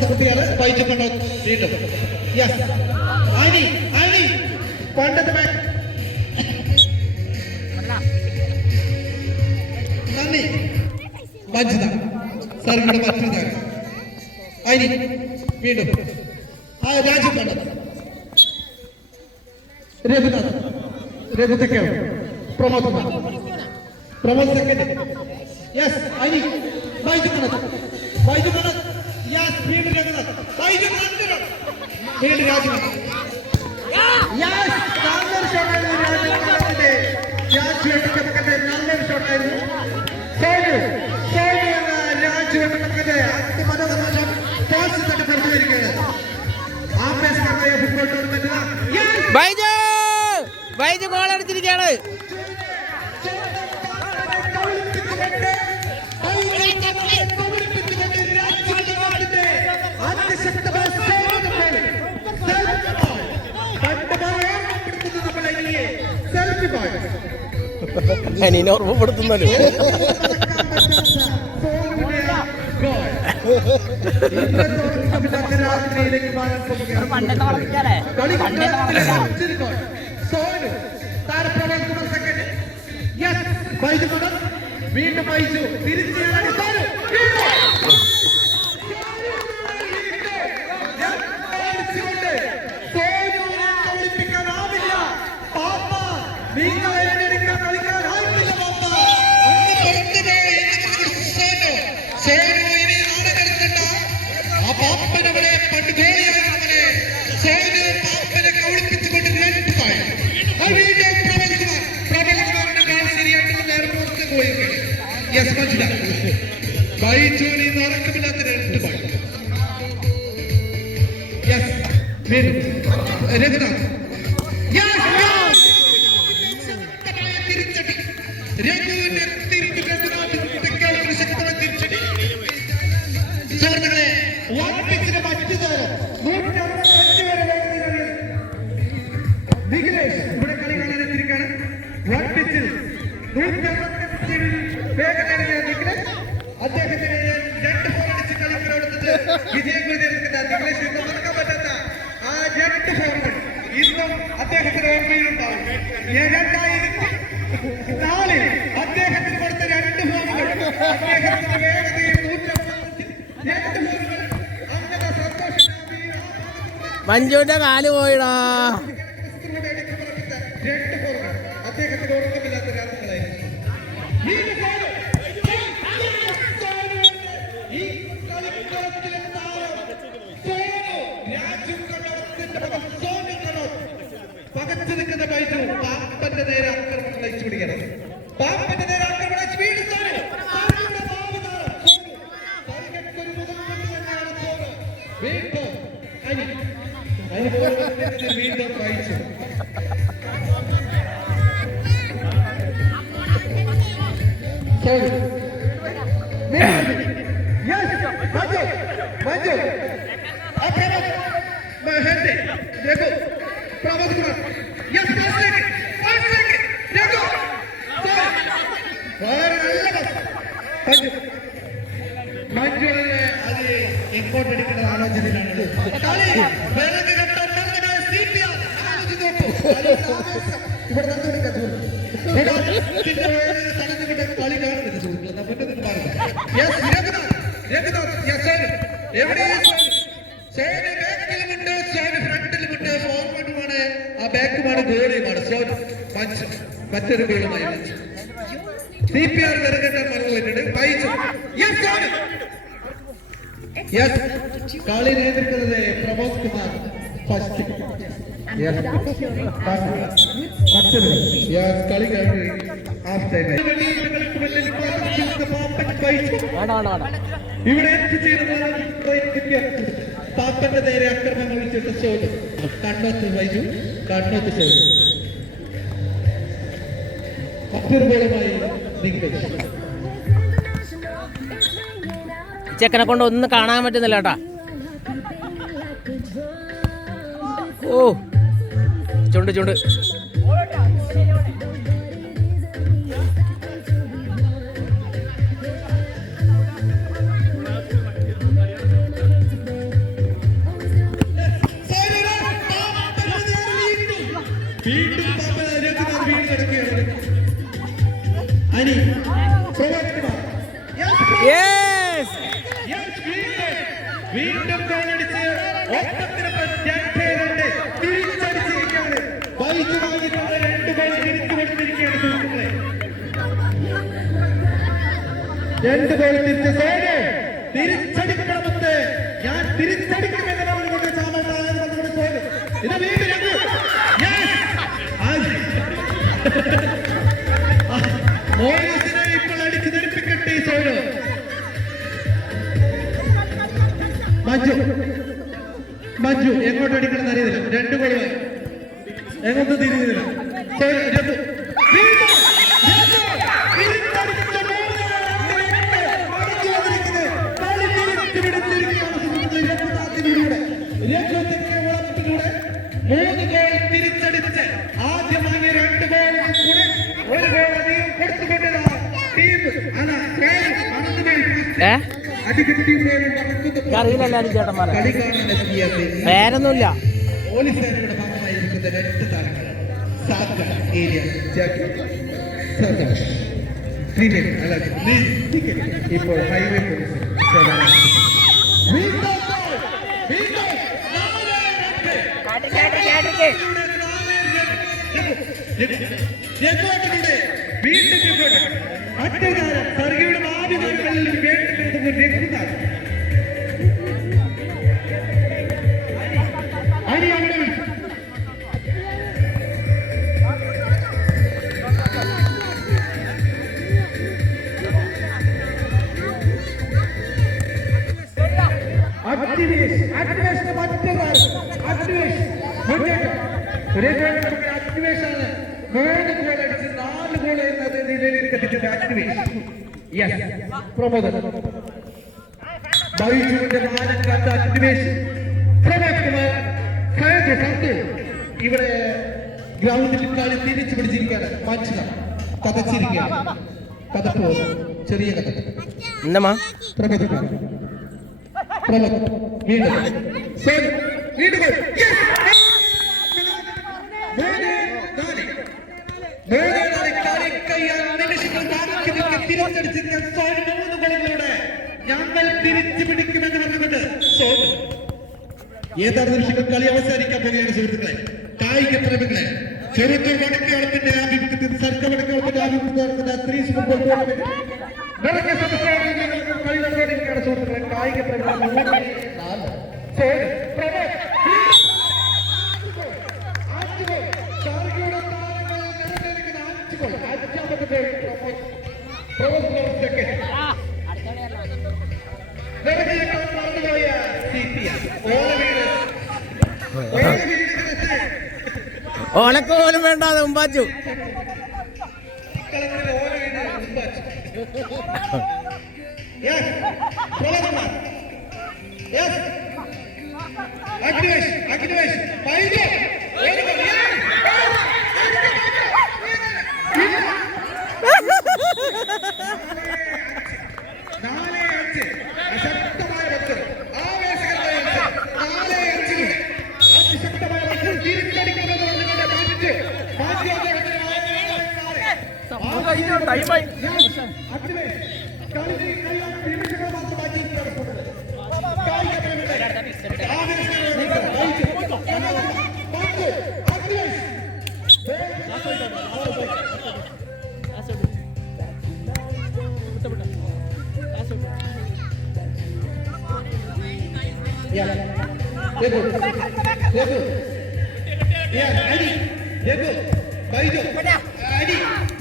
നടക്കുന്ന കുട്ടിയാണ് ബൈജു കണ്ണോത്ത് വീണ്ടും. യെസ് അനി അനി പണ്ടത്തെ ബാക്ക് നന്ദി മഞ്ജിത സാറിവിടെ മറ്റൊരു അനി വീണ്ടും രാജു കണ്ണോത്ത് രഘുനാഥ് രഘുത്തക്കോ പ്രമോദ് കുമാർ പ്രമോദ് സെക്കൻഡ്. യെസ് അനി ബൈജു കണ്ണോത്ത് യെസ് വീണ്ടും രഘുനാഥ് ബൈജു കണ്ണോത്ത് വീണ്ടും രാജു കണ്ണോത്ത്. യെസ് നല്ലൊരു ഷോട്ടായിരുന്നു രാജു വെട്ടക്കത്തെ നല്ലൊരു ഷോട്ടായിരുന്നു. സോനു എന്ന രാജു വെട്ടക്കത്തെ അതിമനോഹരമായ പാസ് തട്ടി പുറത്തു വരികയാണ്. ആവേശകരമായ ഫുട്ബോൾ ടൂർണമെന്റ് ബൈജു ഗോൾ അടിച്ചിരിക്കുകയാണ്. അനീനെ ഓർമ്മപ്പെടുത്തുന്നല്ലോ. വീണ്ടും ബൈജു തിരിച്ചു ഒളിപ്പിക്കാനാവില്ല പാപ്പ. നിങ്ങൾ ഏറ്റെടുക്കാൻ കളിക്കാനായിട്ടില്ല പാപ്പ. ആ പാപ്പനവളെ പണ്ട് ഗോളിയായിരുന്നവനെ സോനു പാപ്പനെ കൗളിപ്പിച്ചുകൊണ്ട് രണ്ട് പായി. പ്രബൽകുമാറിന്റെ കാൾ ശരിയായിട്ടുള്ള നേരത്തെ പോയിരിക്കണം. യെസ് മനസ്സിലായി ബൈജുവിന് ഇന്ന് ഉറക്കമില്ലാത്ത രണ്ട് പായി. യെസ് വീണ്ടും രഘുനാഥ് തിരിച്ചടി രഘുവിന്റെ രഘുനാഥ് ശക്തമായ തിരിച്ചടി. സുഹൃത്തുക്കളെ വാർപ്പിച്ചിന് മറ്റു താരം 165 വരെ നിഖിലേഷ് ഇവിടെ കളി കാണാനെത്തിരിക്കുകയാണ്. വാർപ്പിച്ചിൽ 165 വേഗതേറിയ നിഖിലേഷ് അദ്ദേഹത്തിന് 2 ഫോൺ അടിച്ച് കളിക്കലോടുന്നത് വിജയം കൊയ്തെടുക്കുന്ന നിഖിലേഷ് ഇന്ന് മറക്കാൻ പറ്റാത്ത ആ 2 ഫോണുകൾ ഇന്നും അദ്ദേഹത്തിന് ഓർമ്മയിലുണ്ടാവും. 2004 അദ്ദേഹത്തിന് കൊടുത്ത 2 ഫോണുകൾ അദ്ദേഹത്തിന്റെ വേഗതയിൽ 2 ഫോണുകൾ അങ്ങനെ സന്തോഷം. മഞ്ജുവിന്റെ കാല് പോയിടാ. 2 ഫോണുകൾ അദ്ദേഹത്തിന് ഓർമ്മയില്ലാത്ത രാത്രികളായിരുന്നു. ഈ കളിക്കളത്തിലെ താരം സോനു രാജു കണ്ണോത്തിന്റെ മകൻ സോനു കണ്ണോത്ത് പകച്ചു നിൽക്കുന്ന ബൈജു പാപ്പന്റെ നേരെ ആക്രമണം അയച്ചു പിടിക്കണം. പാപ്പന്റെ നേരെ ആക്രമണം അയച്ചു വീണ്ടും സോനു വീണ്ടും വീണ്ടും വായിച്ചു. പ്രമോദ് കുമാർ മഞ്ജുവിനെ അത് ഇങ്ങോട്ട് എടുക്കേണ്ട ആലോചനയിലാണ്. ഇവിടെ തന്നുകൊടുക്കാൻ കളി കാണുന്നില്ല സുഹൃത്തുക്കളെ. ഫ്രണ്ടിലുമുണ്ട് ഫോർവേഡുമാണ്. ആ ബാക്കുമാണ് ഗോളിയുമാണ്. മറ്റൊരു ഗോളുമായി CPR നെറുകെട്ടാൻ മറന്നു പോയിട്ടുണ്ട്. കളി നിയന്ത്രിക്കുന്നത് പ്രമോദ് കുമാർ ഫസ്റ്റ്. മറ്റൊരു കളി കഴിഞ്ഞ് ഹാഫ് ടൈം ഇവിടെ എത്തിച്ചേരുന്ന പാപ്പന്റെ നേരെ ആക്രമണം വിളിച്ചിട്ട് ചോദ്യ കണ്ണോത്ത് ബൈജു കണ്ണോത്ത് ചോദ്യം. മറ്റൊരു ബോളുമായി ചെക്കനെ കൊണ്ട് ഒന്നും കാണാൻ പറ്റുന്നില്ല കേട്ടാ. ഓ ചുണ്ട് ചുണ്ട് വീണ്ടും ഗോളടിച്ച് ഒപ്പത്തിനൊപ്പം 2-2 തിരിച്ചടിച്ചിരിക്കുകയാണ്. ബൈജു വാങ്ങിയിട്ടുള്ള 2 ഗോൾ തിരിച്ചു കൊടുത്തിരിക്കുകയാണ് സുഹൃത്തുക്കളെ. 2 ഗോൾ തിരിച്ച് സോന് തിരിച്ചടിക്കണമെന്ന് ഞാൻ തിരിച്ചടിക്കുമെന്ന് പറഞ്ഞുകൊണ്ട് ചാമക്കാലം പറഞ്ഞുകൊണ്ട് സോന് ഇത് വീണ്ടും മോയിസിനെ ഇപ്പോൾ അടിച്ചു ധരിപ്പിക്കട്ടെ ഈ സോന്. മഞ്ജു എങ്ങോട്ട് അടിക്കണം അറിയുന്നില്ല. 2 ഗോൾ എങ്ങോട്ട് തിരിയുന്നില്ല. മൂന്ന് ഗോൾ തിരിച്ചടിച്ച് ആദ്യം വാങ്ങിയ 2 ഗോൾ കൂടെ 1 ഗോൾ അധികം കൊടുത്തുകൊണ്ടുള്ള ടീം അറിയില്ല ചേട്ടന്മാരെ കളി കാണാനെത്തിയ പേരൊന്നുമില്ല. പോലീസുകാരുടെ ഭാഗമായിരിക്കുന്ന 2 താരങ്ങൾ സാഗർ ഏരിയ ഇപ്പോൾ ഹൈവേ പോലീസ് വീണ്ടും അറ്റതാരം സർഗിയുടെ ആദ്യകാലങ്ങളിൽ വേണ്ടിയിരുന്നത് രഘുനാഥ്. അക്ടിവേഷാണ് 3 ഗോൾ അടിച്ച് 4 ഗോൾ എന്ന നിലയിലേക്ക് എത്തിച്ചത് അക്ടിവേഷൻ. പ്രമോദൻ ബൈജുവിന്റെ മാനക്കാത്ത അക്ടിവേഷൻ ഇവിടെ ഗ്രൗണ്ടിൽ കളി തിരിച്ചു പിടിച്ചിരിക്കുകയാണ്. മനസ്സിലാണ് കഥച്ചിരിക്കുകയാണ്. കഥപ്പോ ചെറിയ കഥ എന്നമ്മാ പ്രമോദ് വീണ്ടും വീണ്ടും ഞങ്ങൾ തിരിച്ചു പിടിക്കുമെന്ന് പറഞ്ഞുകൊണ്ട് ഏതാനും നിമിഷങ്ങൾ കളി അവസാനിക്കാൻ പോവുകയാണ് സുഹൃത്തുക്കളെ. കായിക പ്രേമികളെ, ചെറുത്തൂർ വടക്കേളത്തിന്റെ ആഭിമുഖ്യത്തിൽ സർക്കാർ വടക്കേളത്തിന്റെ ആഭിമുഖ്യത്തിൽ നടക്കുന്ന സ്ത്രീസ് ഫുട്ബോൾ ടൂർണമെന്റ് കളി നടന്നുകൊണ്ടിരിക്കുകയാണ് സുഹൃത്തുക്കളെ. കായിക പ്രേമികളെ ഓലക്ക് പോലും വേണ്ടാതെ ഉമ്പാച്ചു. Baijo, Adi.